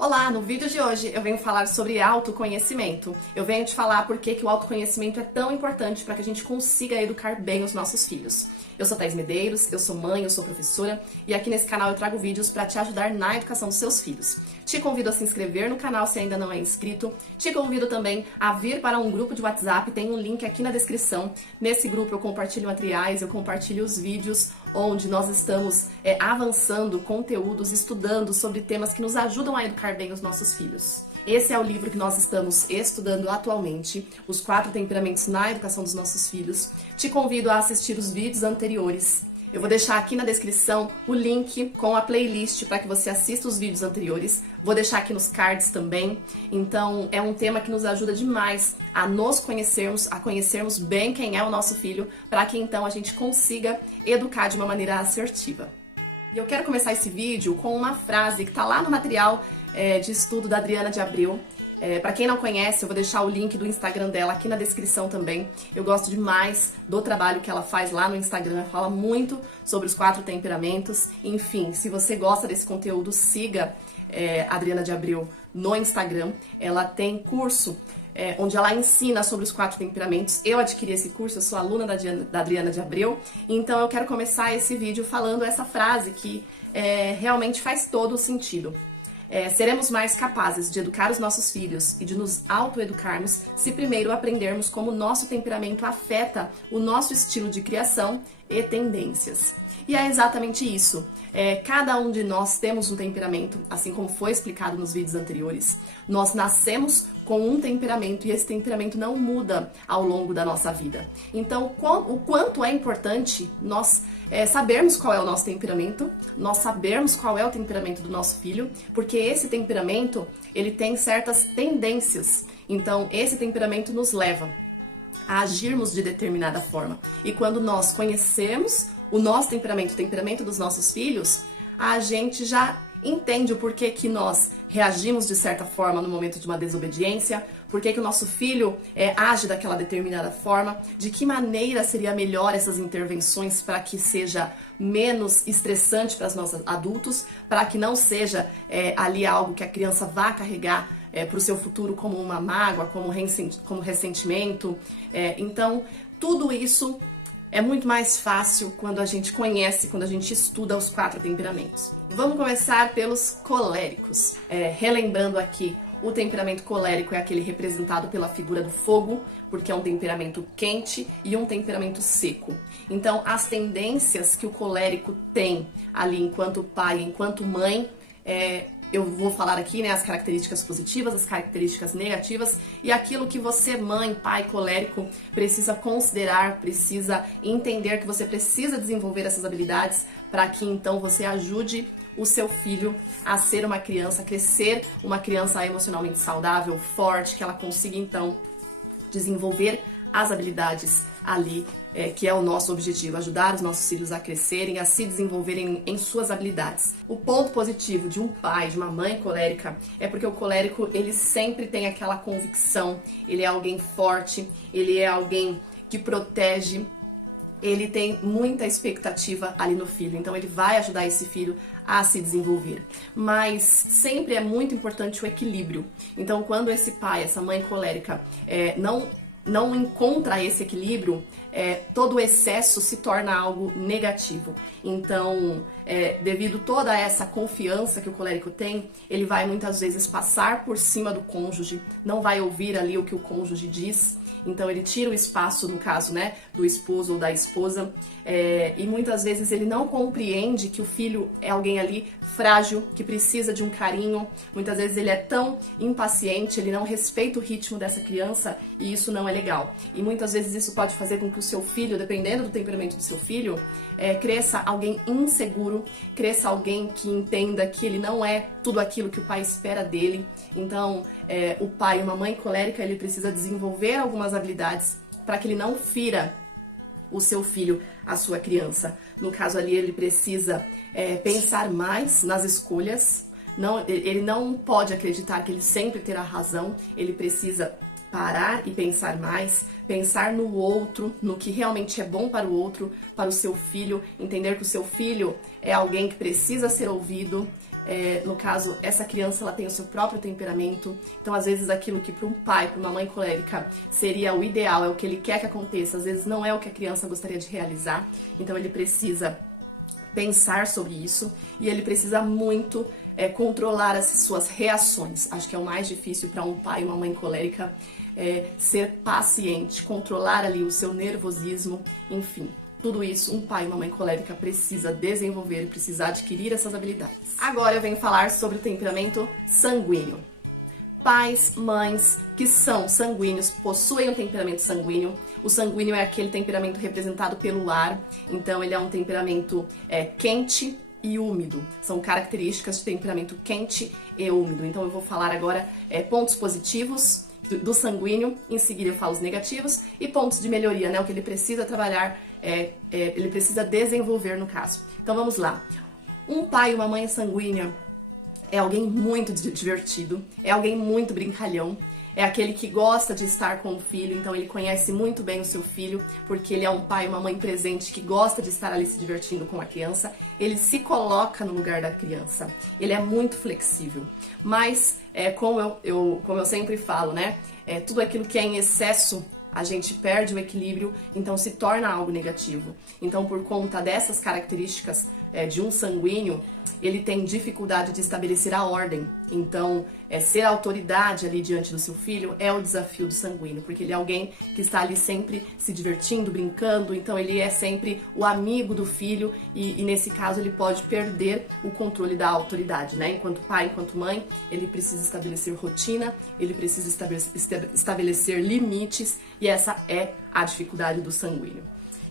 Olá, no vídeo de hoje eu venho falar sobre autoconhecimento. Eu venho te falar por que o autoconhecimento é tão importante para que a gente consiga educar bem os nossos filhos. Eu sou Thaís Medeiros, eu sou mãe, eu sou professora e aqui nesse canal eu trago vídeos para te ajudar na educação dos seus filhos. Te convido a se inscrever no canal se ainda não é inscrito. Te convido também a vir para um grupo de WhatsApp, tem um link aqui na descrição. Nesse grupo eu compartilho materiais, eu compartilho os vídeos onde nós estamos avançando conteúdos, estudando sobre temas que nos ajudam a educar bem os nossos filhos. Esse é o livro que nós estamos estudando atualmente, Os 4 Temperamentos na Educação dos Nossos Filhos. Te convido a assistir os vídeos anteriores. Eu vou deixar aqui na descrição o link com a playlist para que você assista os vídeos anteriores. Vou deixar aqui nos cards também. Então, é um tema que nos ajuda demais a nos conhecermos, a conhecermos bem quem é o nosso filho, para que então a gente consiga educar de uma maneira assertiva. E eu quero começar esse vídeo com uma frase que está lá no material de estudo da Adriana de Abreu. Para quem não conhece, eu vou deixar o link do Instagram dela aqui na descrição também. Eu gosto demais do trabalho que ela faz lá no Instagram. Ela fala muito sobre os 4 temperamentos. Enfim, se você gosta desse conteúdo, siga Adriana de Abreu no Instagram. Ela tem curso onde ela ensina sobre os 4 temperamentos. Eu adquiri esse curso, eu sou aluna da Adriana de Abreu. Então eu quero começar esse vídeo falando essa frase que realmente faz todo o sentido. Seremos mais capazes de educar os nossos filhos e de nos autoeducarmos se primeiro aprendermos como o nosso temperamento afeta o nosso estilo de criação e tendências. E é exatamente isso. Cada um de nós temos um temperamento, assim como foi explicado nos vídeos anteriores. Nós nascemos com um temperamento e esse temperamento não muda ao longo da nossa vida. Então, o quanto é importante nós sabermos qual é o nosso temperamento, nós sabermos qual é o temperamento do nosso filho, porque esse temperamento, ele tem certas tendências. Então, esse temperamento nos leva a agirmos de determinada forma. E quando nós conhecemos o nosso temperamento, o temperamento dos nossos filhos, a gente já entende o porquê que nós reagimos de certa forma no momento de uma desobediência, porquê que o nosso filho age daquela determinada forma, de que maneira seria melhor essas intervenções para que seja menos estressante para os nossos adultos, para que não seja ali algo que a criança vá carregar para o seu futuro como uma mágoa, como ressentimento. Então, tudo isso é muito mais fácil quando a gente conhece, quando a gente estuda os 4 temperamentos. Vamos começar pelos coléricos. Relembrando aqui, o temperamento colérico é aquele representado pela figura do fogo, porque é um temperamento quente e um temperamento seco. Então, as tendências que o colérico tem ali enquanto pai, enquanto mãe, eu vou falar aqui, as características positivas, as características negativas e aquilo que você, mãe, pai, colérico, precisa considerar, precisa entender que você precisa desenvolver essas habilidades para que então você ajude o seu filho a ser uma criança, a crescer uma criança emocionalmente saudável, forte, que ela consiga então desenvolver as habilidades ali, que é o nosso objetivo, ajudar os nossos filhos a crescerem, a se desenvolverem em suas habilidades. O ponto positivo de um pai, de uma mãe colérica, é porque o colérico, ele sempre tem aquela convicção, ele é alguém forte, ele é alguém que protege, ele tem muita expectativa ali no filho, então ele vai ajudar esse filho a se desenvolver. Mas sempre é muito importante o equilíbrio. Então, quando esse pai, essa mãe colérica não encontra esse equilíbrio, todo o excesso se torna algo negativo. Então, devido a toda essa confiança que o colérico tem, ele vai muitas vezes passar por cima do cônjuge, não vai ouvir ali o que o cônjuge diz. Então ele tira o espaço, no caso, do esposo ou da esposa, e muitas vezes ele não compreende que o filho é alguém ali frágil, que precisa de um carinho. Muitas vezes ele é tão impaciente, ele não respeita o ritmo dessa criança e isso não é legal. E muitas vezes isso pode fazer com que o seu filho, dependendo do temperamento do seu filho, cresça alguém inseguro, cresça alguém que entenda que ele não é tudo aquilo que o pai espera dele. Então, o pai, uma mãe colérica, ele precisa desenvolver algumas habilidades para que ele não fira o seu filho, a sua criança. No caso ali, ele precisa pensar mais nas escolhas. Ele não pode acreditar que ele sempre terá razão, ele precisa parar e pensar mais, pensar no outro, no que realmente é bom para o outro, para o seu filho, entender que o seu filho é alguém que precisa ser ouvido, no caso, essa criança ela tem o seu próprio temperamento, então às vezes aquilo que para um pai, para uma mãe colérica seria o ideal, é o que ele quer que aconteça, às vezes não é o que a criança gostaria de realizar, então ele precisa pensar sobre isso e ele precisa muito controlar as suas reações. Acho que é o mais difícil para um pai e uma mãe colérica, ser paciente, controlar ali o seu nervosismo, enfim. Tudo isso um pai e uma mãe colérica precisa desenvolver, precisa adquirir essas habilidades. Agora eu venho falar sobre o temperamento sanguíneo. Pais, mães que são sanguíneos, possuem um temperamento sanguíneo. O sanguíneo é aquele temperamento representado pelo ar, então ele é um temperamento quente e úmido. São características de temperamento quente e úmido. Então eu vou falar agora pontos positivos do sanguíneo, em seguida eu falo os negativos e pontos de melhoria, né? O que ele precisa trabalhar, ele precisa desenvolver no caso. Então vamos lá. Um pai e uma mãe sanguínea é alguém muito divertido, é alguém muito brincalhão, é aquele que gosta de estar com o filho, então ele conhece muito bem o seu filho, porque ele é um pai e uma mãe presente que gosta de estar ali se divertindo com a criança, ele se coloca no lugar da criança, ele é muito flexível. Mas, como eu sempre falo, né, tudo aquilo que é em excesso, a gente perde o equilíbrio, então se torna algo negativo. Então, por conta dessas características de um sanguíneo, ele tem dificuldade de estabelecer a ordem. Então, ser autoridade ali diante do seu filho é o desafio do sanguíneo, porque ele é alguém que está ali sempre se divertindo, brincando, então ele é sempre o amigo do filho e nesse caso ele pode perder o controle da autoridade, né? Enquanto pai, enquanto mãe, ele precisa estabelecer rotina, ele precisa estabelecer limites e essa é a dificuldade do sanguíneo.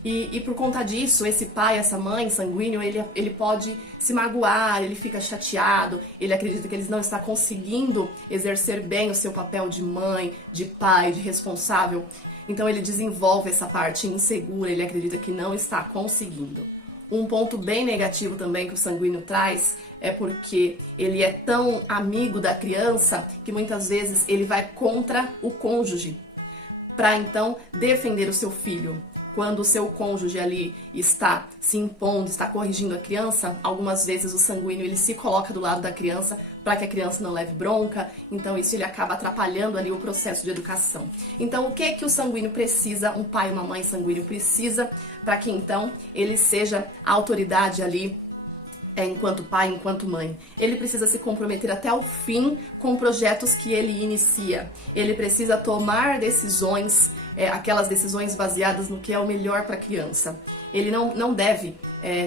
E por conta disso, esse pai, essa mãe sanguíneo, ele pode se magoar, ele fica chateado, ele acredita que ele não está conseguindo exercer bem o seu papel de mãe, de pai, de responsável. Então ele desenvolve essa parte insegura, ele acredita que não está conseguindo. Um ponto bem negativo também que o sanguíneo traz é porque ele é tão amigo da criança que muitas vezes ele vai contra o cônjuge para então defender o seu filho. Quando o seu cônjuge ali está se impondo, está corrigindo a criança, algumas vezes o sanguíneo ele se coloca do lado da criança para que a criança não leve bronca, então isso ele acaba atrapalhando ali o processo de educação. Então o que o sanguíneo precisa, um pai e uma mãe sanguíneo precisa, para que então ele seja a autoridade ali enquanto pai, enquanto mãe? Ele precisa se comprometer até o fim com projetos que ele inicia. Ele precisa tomar decisões, aquelas decisões baseadas no que é o melhor para a criança. Ele não deve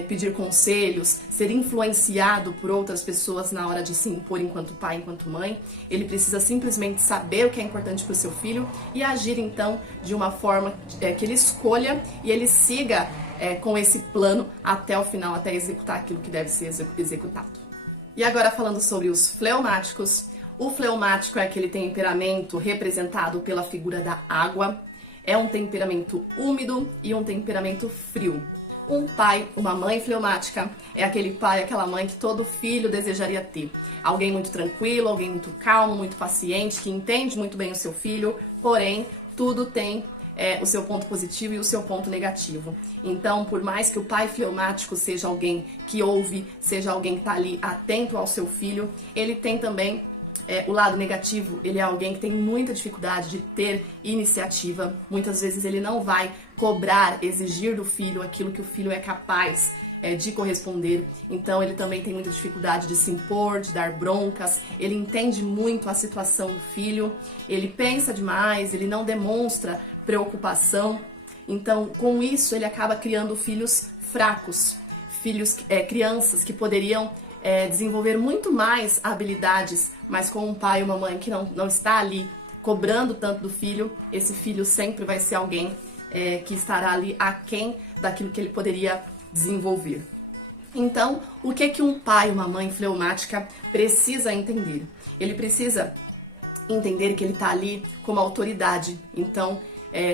pedir conselhos, ser influenciado por outras pessoas na hora de se impor enquanto pai, enquanto mãe. Ele precisa simplesmente saber o que é importante para o seu filho e agir então de uma forma que ele escolha e ele siga com esse plano até o final, até executar aquilo que deve ser executado. E agora falando sobre os fleumáticos. O fleumático é aquele temperamento representado pela figura da água. É um temperamento úmido e um temperamento frio. Um pai, uma mãe fleumática é aquele pai, aquela mãe que todo filho desejaria ter. Alguém muito tranquilo, alguém muito calmo, muito paciente, que entende muito bem o seu filho, porém tudo tem o seu ponto positivo e o seu ponto negativo. Então, por mais que o pai fleumático seja alguém que ouve, seja alguém que está ali atento ao seu filho, ele tem também o lado negativo. Ele é alguém que tem muita dificuldade de ter iniciativa. Muitas vezes ele não vai cobrar, exigir do filho aquilo que o filho é capaz de corresponder. Então ele também tem muita dificuldade de se impor, de dar broncas. Ele entende muito a situação do filho, ele pensa demais, ele não demonstra preocupação. Então, com isso, ele acaba criando filhos fracos, crianças que poderiam desenvolver muito mais habilidades, mas com um pai e uma mãe que não está ali cobrando tanto do filho, esse filho sempre vai ser alguém que estará ali aquém daquilo que ele poderia desenvolver. Então, o que um pai e uma mãe fleumática precisa entender? Ele precisa entender que ele está ali como autoridade. Então,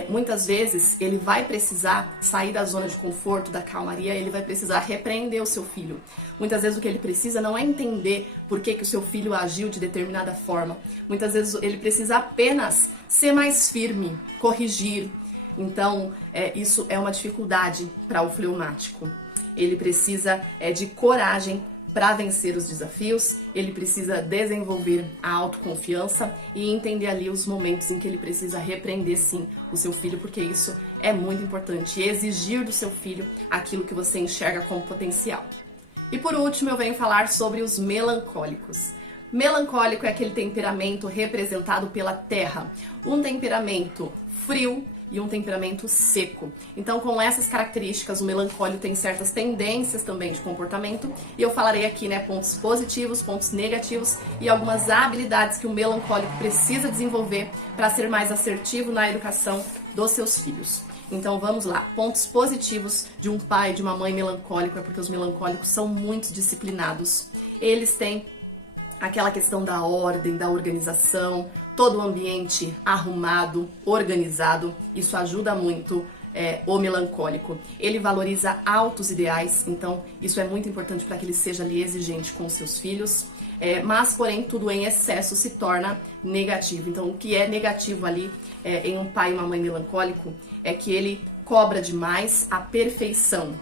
muitas vezes ele vai precisar sair da zona de conforto, da calmaria, ele vai precisar repreender o seu filho. Muitas vezes o que ele precisa não é entender por que o seu filho agiu de determinada forma. Muitas vezes ele precisa apenas ser mais firme, corrigir. Então, isso é uma dificuldade para o fleumático. Ele precisa de coragem para vencer os desafios, ele precisa desenvolver a autoconfiança e entender ali os momentos em que ele precisa repreender sim o seu filho, porque isso é muito importante, e exigir do seu filho aquilo que você enxerga como potencial. E por último, eu venho falar sobre os melancólicos. Melancólico é aquele temperamento representado pela terra, um temperamento frio e um temperamento seco. Então, com essas características, o melancólico tem certas tendências também de comportamento, e eu falarei aqui, pontos positivos, pontos negativos e algumas habilidades que o melancólico precisa desenvolver para ser mais assertivo na educação dos seus filhos. Então vamos lá, pontos positivos de um pai, de uma mãe melancólico, é porque os melancólicos são muito disciplinados. Eles têm aquela questão da ordem, da organização, todo o ambiente arrumado, organizado, isso ajuda muito o melancólico. Ele valoriza altos ideais, então isso é muito importante para que ele seja ali exigente com os seus filhos, mas porém tudo em excesso se torna negativo. Então o que é negativo ali em um pai e uma mãe melancólico é que ele cobra demais a perfeição.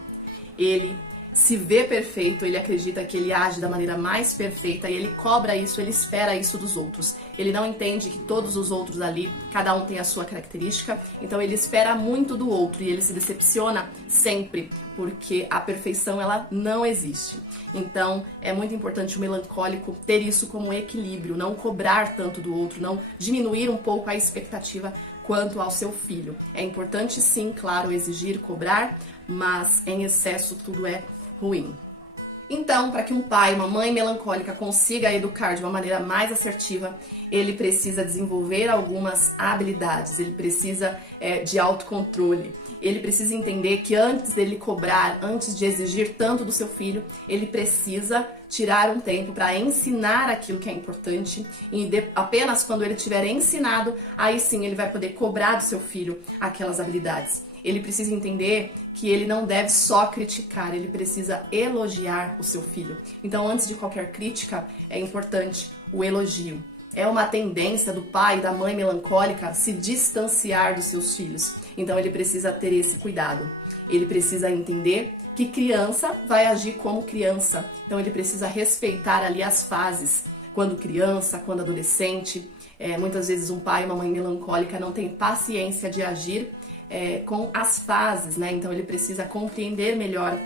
Ele se vê perfeito, ele acredita que ele age da maneira mais perfeita e ele cobra isso, ele espera isso dos outros. Ele não entende que todos os outros ali, cada um tem a sua característica, então ele espera muito do outro e ele se decepciona sempre, porque a perfeição ela não existe. Então é muito importante o melancólico ter isso como equilíbrio, não cobrar tanto do outro, não diminuir um pouco a expectativa quanto ao seu filho. É importante sim, claro, exigir, cobrar, mas em excesso tudo é ruim. Então, para que um pai, uma mãe melancólica consiga educar de uma maneira mais assertiva, ele precisa desenvolver algumas habilidades, ele precisa de autocontrole, ele precisa entender que antes dele cobrar, antes de exigir tanto do seu filho, ele precisa tirar um tempo para ensinar aquilo que é importante e apenas quando ele tiver ensinado, aí sim ele vai poder cobrar do seu filho aquelas habilidades. Ele precisa entender que ele não deve só criticar, ele precisa elogiar o seu filho. Então, antes de qualquer crítica, é importante o elogio. É uma tendência do pai e da mãe melancólica se distanciar dos seus filhos. Então, ele precisa ter esse cuidado. Ele precisa entender que criança vai agir como criança. Então, ele precisa respeitar ali as fases. Quando criança, quando adolescente. Muitas vezes um pai e uma mãe melancólica não têm paciência de agir com as fases, Então ele precisa compreender melhor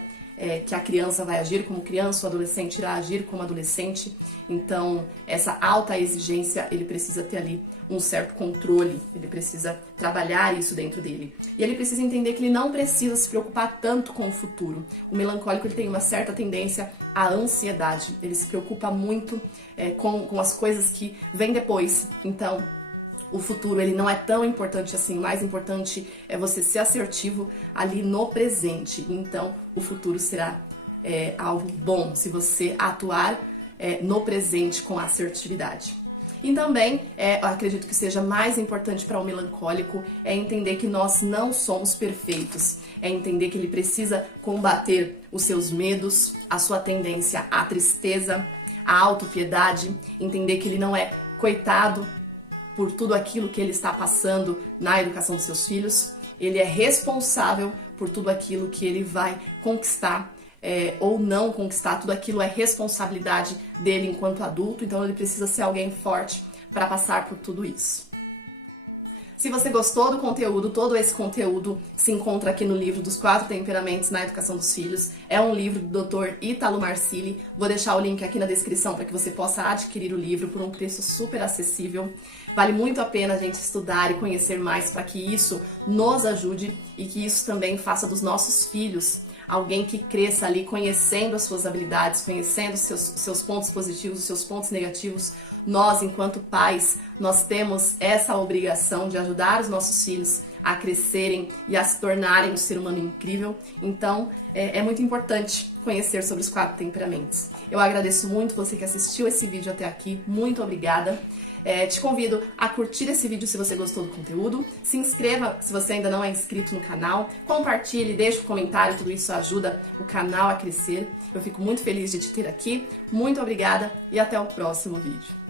que a criança vai agir como criança, o adolescente irá agir como adolescente. Então essa alta exigência, ele precisa ter ali um certo controle, ele precisa trabalhar isso dentro dele. E ele precisa entender que ele não precisa se preocupar tanto com o futuro. O melancólico ele tem uma certa tendência à ansiedade, ele se preocupa muito com as coisas que vêm depois. Então o futuro ele não é tão importante assim, o mais importante é você ser assertivo ali no presente. Então o futuro será algo bom se você atuar no presente com assertividade. E também, eu acredito que seja mais importante para o melancólico é entender que nós não somos perfeitos, é entender que ele precisa combater os seus medos, a sua tendência à tristeza, à autopiedade, entender que ele não é coitado por tudo aquilo que ele está passando na educação dos seus filhos, ele é responsável por tudo aquilo que ele vai conquistar ou não conquistar, tudo aquilo é responsabilidade dele enquanto adulto, então ele precisa ser alguém forte para passar por tudo isso. Se você gostou do conteúdo, todo esse conteúdo se encontra aqui no livro dos 4 temperamentos na educação dos filhos. É um livro do Dr. Ítalo Marcilli. Vou deixar o link aqui na descrição para que você possa adquirir o livro por um preço super acessível. Vale muito a pena a gente estudar e conhecer mais para que isso nos ajude e que isso também faça dos nossos filhos alguém que cresça ali conhecendo as suas habilidades, conhecendo os seus pontos positivos, os seus pontos negativos. Nós, enquanto pais, nós temos essa obrigação de ajudar os nossos filhos a crescerem e a se tornarem um ser humano incrível. Então, é muito importante conhecer sobre os 4 temperamentos. Eu agradeço muito você que assistiu esse vídeo até aqui. Muito obrigada. Te convido a curtir esse vídeo se você gostou do conteúdo, se inscreva se você ainda não é inscrito no canal, compartilhe, deixe um comentário, tudo isso ajuda o canal a crescer. Eu fico muito feliz de te ter aqui, muito obrigada e até o próximo vídeo.